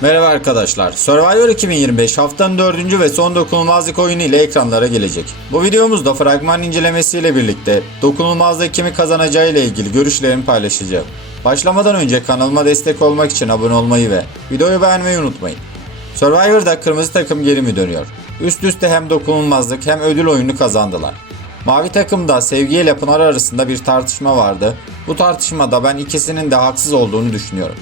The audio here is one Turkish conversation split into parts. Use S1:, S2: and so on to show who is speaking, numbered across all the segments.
S1: Merhaba arkadaşlar. Survivor 2025 haftanın dördüncü ve son dokunulmazlık oyunu ile ekranlara gelecek. Bu videomuzda fragman incelemesiyle birlikte dokunulmazlık kimi kazanacağı ile ilgili görüşlerimi paylaşacağım. Başlamadan önce kanalıma destek olmak için abone olmayı ve videoyu beğenmeyi unutmayın. Survivor'da kırmızı takım geri mi dönüyor? Üst üste hem dokunulmazlık hem ödül oyunu kazandılar. Mavi takımda Sevgi ile Pınar arasında bir tartışma vardı. Bu tartışmada ben ikisinin de haksız olduğunu düşünüyorum.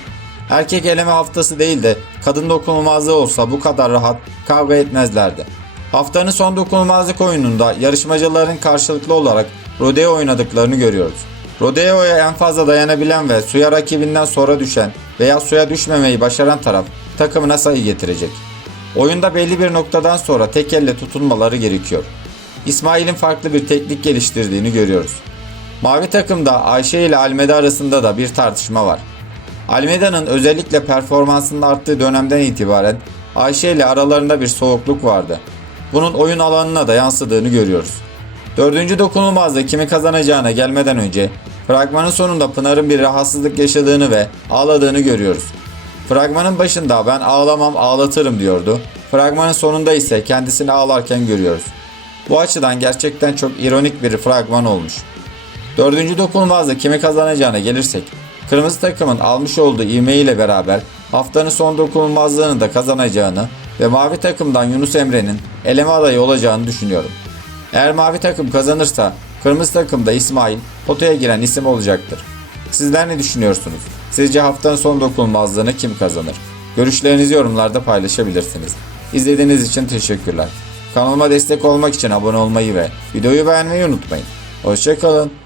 S1: Erkek eleme haftası değil de kadın dokunulmazlığı olsa bu kadar rahat kavga etmezlerdi. Haftanın son dokunulmazlık oyununda yarışmacıların karşılıklı olarak rodeo oynadıklarını görüyoruz. Rodeo'ya en fazla dayanabilen ve suya rakibinden sonra düşen veya suya düşmemeyi başaran taraf takımına sayı getirecek. Oyunda belli bir noktadan sonra tek elle tutulmaları gerekiyor. İsmail'in farklı bir teknik geliştirdiğini görüyoruz. Mavi takımda Ayşe ile Almeda arasında da bir tartışma var. Almeda'nın özellikle performansının arttığı dönemden itibaren Ayşe ile aralarında bir soğukluk vardı. Bunun oyun alanına da yansıdığını görüyoruz. Dördüncü dokunulmazda kimi kazanacağına gelmeden önce fragmanın sonunda Pınar'ın bir rahatsızlık yaşadığını ve ağladığını görüyoruz. Fragmanın başında ben ağlamam ağlatırım diyordu. Fragmanın sonunda ise kendisini ağlarken görüyoruz. Bu açıdan gerçekten çok ironik bir fragman olmuş. Dördüncü dokunulmazda kimi kazanacağına gelirsek, kırmızı takımın almış olduğu ivme ile beraber haftanın son dokunulmazlığını da kazanacağını ve mavi takımdan Yunus Emre'nin eleme adayı olacağını düşünüyorum. Eğer mavi takım kazanırsa kırmızı takımda İsmail potaya giren isim olacaktır. Sizler ne düşünüyorsunuz? Sizce haftanın son dokunulmazlığını kim kazanır? Görüşlerinizi yorumlarda paylaşabilirsiniz. İzlediğiniz için teşekkürler. Kanalıma destek olmak için abone olmayı ve videoyu beğenmeyi unutmayın. Hoşçakalın.